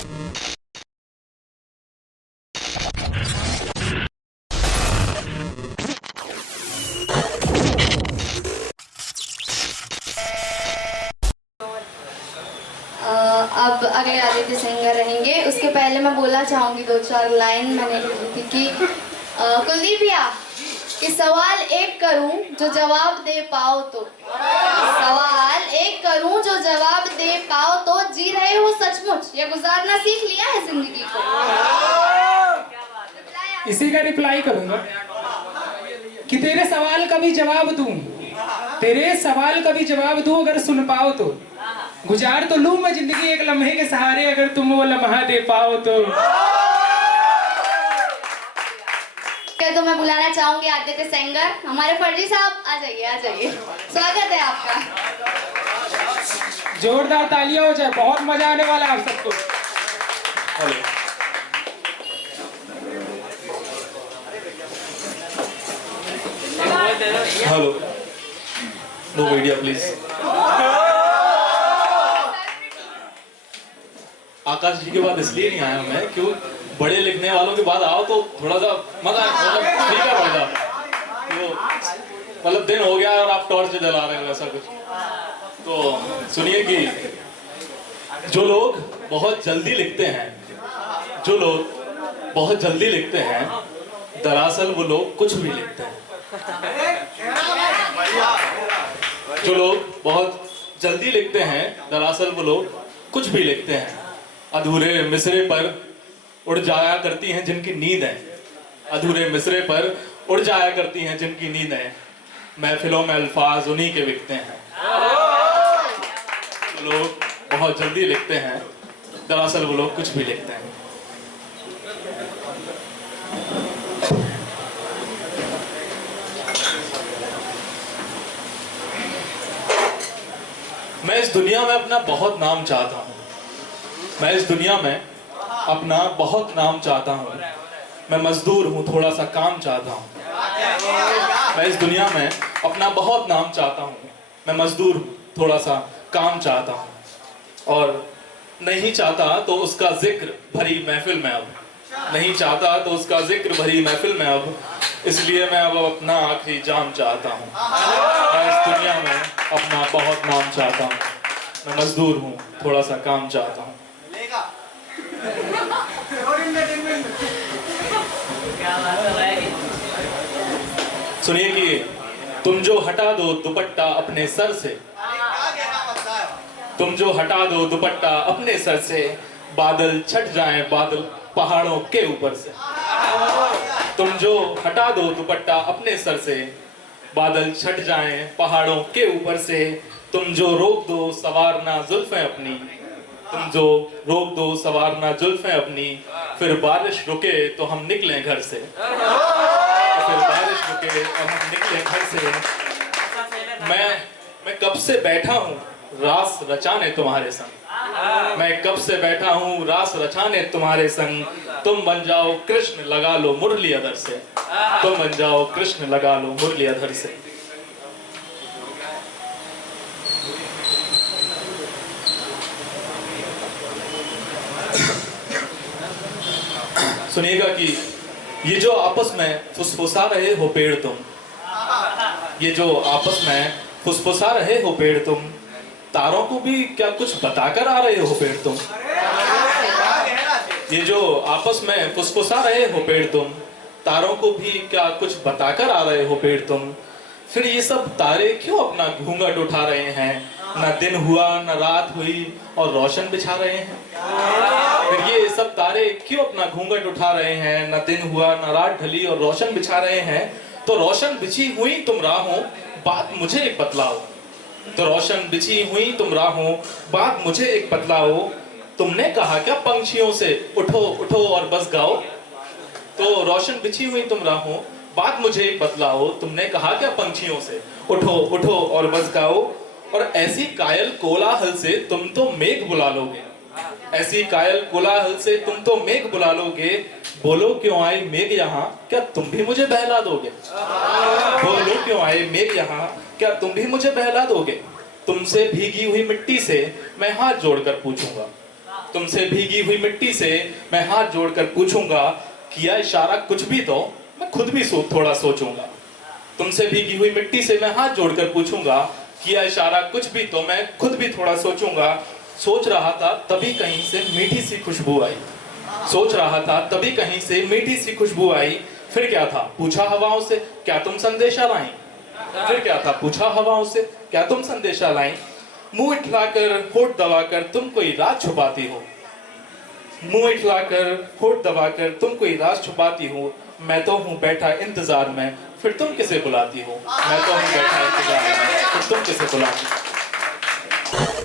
अब अगले आदित्य सिंगर रहेंगे। उसके पहले मैं बोलना चाहूँगी 2-4 लाइन मैंने लिखी थी कि कुलदीप भैया कि सवाल एक करूं जो जवाब दे पाओ तो, सवाल एक करूं जो जवाब दे पाओ तो, जी रहे हो सचमुच या गुजारना सीख लिया है जिंदगी को? इसी का रिप्लाई करूंगा कि तेरे सवाल का भी जवाब दूं, तेरे सवाल का भी जवाब दूं अगर सुन पाओ तो, गुजार तो लूं मैं जिंदगी एक लम्हे के सहारे अगर तुम वो लम्हा दे पाओ तो। तो मैं बुलाना चाहूंगी आदित्य सिंगर हमारे फर्जी साहब, आ जाइए आ जाइए, स्वागत है आपका। जोरदार तालियां हो जाए, बहुत मजा आने वाला है आप सबको। Hello, no media please. Akash ji के बाद इसलिए नहीं आया मैं, क्यों बड़े लिखने वालों के बाद आओ तो थोड़ा सा मजा, मतलब ठीक है बढ़ जाता, मतलब दिन हो गया और आप टॉर्च जला रहे हो ऐसा कुछ। तो सुनिए कि जो लोग बहुत जल्दी लिखते हैं, जो लोग बहुत जल्दी लिखते हैं, दरअसल वो लोग कुछ भी लिखते हैं। जो लोग बहुत जल्दी लिखते हैं, दरअसल वो लोग कुछ भी लिखते हैं। अधूरे मिसरे पर उड़ जाया करती हैं जिनकी नींद है, अधूरे मिसरे पर उड़ जाया करती हैं जिनकी नींद है, महफिलों में अल्फाज उन्हीं के बिकते हैं। जो लोग बहुत जल्दी लिखते हैं, दरअसल वो लोग कुछ भी लिखते हैं। मैं इस दुनिया में अपना बहुत नाम चाहता हूँ, मैं इस दुनिया में अपना बहुत नाम चाहता हूँ। मैं मजदूर हूँ, थोड़ा सा काम चाहता हूँ। मैं इस दुनिया में अपना बहुत नाम चाहता हूँ। मैं मजदूर हूँ, थोड़ा सा काम चाहता हूँ, और नहीं चाहता तो उसका जिक्र भरी महफिल में अब, नहीं चाहता तो उसका जिक्र भरी महफिल में अब, इसलिए मैं अब अपना आखिरी जाम चाहता हूँ। मैं इस दुनिया में अपना बहुत नाम चाहता हूँ। मैं मजदूर हूँ, थोड़ा सा काम चाहता हूँ। सुनिए कि तुम जो हटा दो दुपट्टा अपने सर से, तुम जो हटा दो दुपट्टा अपने सर से, बादल छट जाएं बादल पहाड़ों के ऊपर से। तुम जो हटा दो दुपट्टा अपने सर से, बादल छट जाएं पहाड़ों के ऊपर से। तुम जो रोक दो सवारना जुल्फें अपनी, तुम जो रोक दो सवारना जुल्फें अपनी, फिर बारिश रुके तो हम निकलें घर से, फिर बारिश रुके और हम निकलें घर से। मैं कब से बैठा हूँ रास रचाने तुम्हारे संग, मैं कब से बैठा हूँ रास रचाने तुम्हारे संग। तुम बन जाओ कृष्ण लगा लो मुरली अधर से, तुम बन जाओ कृष्ण लगा लो मुरली अधर से। सुनिएगा कि ये जो आपस में फुसफुसा रहे हो पेड़ तुम, ये जो आपस में फुसफुसा रहे हो पेड़ तुम, तारों को भी क्या कुछ बताकर आ रहे हो पेड़ तुम। ये जो आपस में फुसफुसा रहे हो पेड़ तुम, तारों को भी क्या कुछ बताकर आ रहे हो पेड़ तुम। फिर ये सब तारे क्यों अपना घूंघट उठा रहे हैं, न दिन हुआ न रात हुई और रोशन बिछा रहे हैं। फिर ये सब तारे क्यों अपना घूंघट उठा रहे हैं, न दिन हुआ न रात ढली और रोशन बिछा रहे हैं। तो रोशन बिछी हुई तुम राहों बात मुझे एक बतलाओ, तो रोशन बिछी हुई तुम राहों बात मुझे एक बतलाओ। तुमने कहा क्या पंछियों से उठो उठो और बस गाओ, तो रोशन बिछी हुई तुम राहों बात मुझे एक बतलाओ। तुमने कहा क्या पंछियों से उठो उठो और बस गाओ। और ऐसी कायल कोलाहल से तुम तो मेघ बुला लोगे, ऐसी कायल कोलाहल से तुम तो मेघ बुला लोगे। बोलो क्यों आए मेघ यहाँ, क्या तुम भी मुझे बहला दोगे। बोलो क्यों आए मेघ यहाँ, क्या तुम भी मुझे बहला दोगे। तुमसे भीगी हुई मिट्टी से मैं हाथ जोड़कर पूछूंगा, तुमसे भीगी हुई मिट्टी से मैं हाथ जोड़कर पूछूंगा, किया इशारा कुछ भी तो मैं खुद भी थोड़ा सोचूंगा। तुमसे भीगी हुई मिट्टी से मैं हाथ जोड़कर पूछूंगा, किया इशारा कुछ भी तो मैं खुद भी थोड़ा सोचूंगा। सोच रहा था तभी कहीं से मीठी सी खुशबू आई, सोच रहा था तभी कहीं से मीठी सी खुशबू आई। फिर क्या था, पूछा हवाओं से, क्या तुम संदेशा लाई? फिर क्या था, पूछा हवाओं से, क्या तुम संदेशा लाई? मुंह इठलाकर होठ दबाकर तुम कोई राज छुपाती हो, मुंह इठलाकर होठ दबाकर तुम कोई राज छुपाती हो। मैं तो हूँ बैठा इंतजार में, फिर तुम किसे बुलाती हो? मैं तो हूँ बैठा इंतजार में, फिर तुम किसे बुलाती हो?